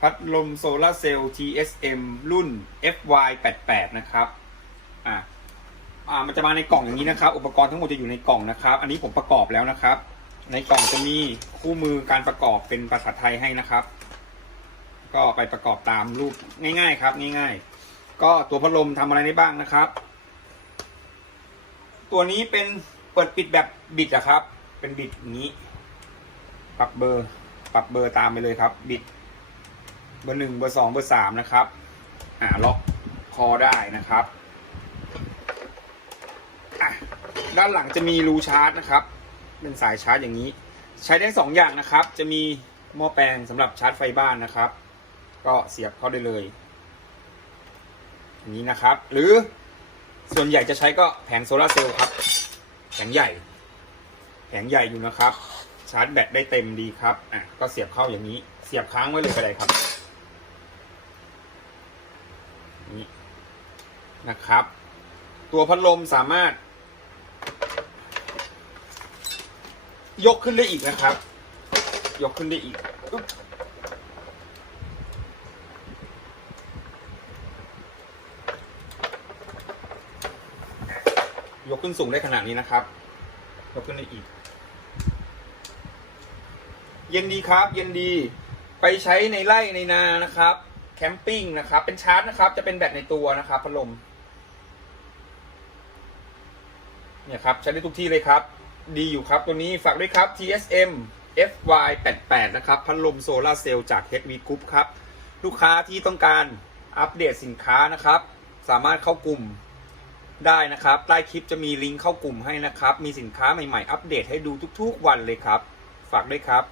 พัดลมโซลาเซลล์ TSM รุ่น FY88 นะครับ อ่าอ่า มันจะมาในกล่องอย่างนี้นะครับ อุปกรณ์ทั้งหมดจะอยู่ในกล่องนะครับ อันนี้ผมประกอบแล้วนะครับ ในกล่องจะมีคู่มือการประกอบเป็นภาษาไทยให้นะครับ ก็ไปประกอบตามรูปง่าย ๆ ครับ ง่าย ๆ ก็ตัวพัดลมทำอะไรได้บ้างนะครับ ตัวนี้เป็นเปิดปิดแบบบิดอะครับ เป็นบิดอย่างนี้ ปรับเบอร์ ปรับเบอร์ตามไปเลยครับ บิด เบอร์หนึ่งเบอร์สองเบอร์สามนะครับ อ่าล็อกคอได้นะครับอะด้านหลังจะมีรูชาร์จนะครับ เป็นสายชาร์จอย่างนี้ ใช้ได้สองอย่างนะครับ จะมีหม้อแปลงสำหรับชาร์จไฟบ้านนะครับ ก็เสียบเข้าได้เลยอย่างนี้นะครับ หรือส่วนใหญ่จะใช้ก็แผงโซลาเซลล์ครับ แผงใหญ่ แผงใหญ่อยู่นะครับ ชาร์จแบตได้เต็มดีครับ อะ ก็เสียบเข้าอย่างนี้ เสียบค้างไว้เลยก็ได้ครับ นี่นะครับ ตัวพัดลมสามารถ ยกขึ้นได้อีกนะครับ ยกขึ้นได้อีกอยกขึ้นสูงได้ขนาดนี้นะครับ ยกขึ้นได้อีก เย็นดีครับ เย็นดี ไปใช้ในไร่ในนานะครับ แคมปิ้งนะครับ เป็นชาร์จนะครับ จะเป็นแบตในตัวนะครับพัดลมเนี่ยครับใช้ได้ทุกที่เลยครับ ดีอยู่ครับตัวนี้ฝากด้วยครับ TSM FY88 นะครับ พัดลมโซลาร์เซลล์จาก HV Group ครับ ลูกค้าที่ต้องการอัปเดตสินค้านะครับ สามารถเข้ากลุ่มได้นะครับ ใต้คลิปจะมีลิงก์เข้ากลุ่มให้นะครับ มีสินค้าใหม่ๆ อัปเดตให้ดูทุกๆวันเลยครับ ฝากด้วยครับ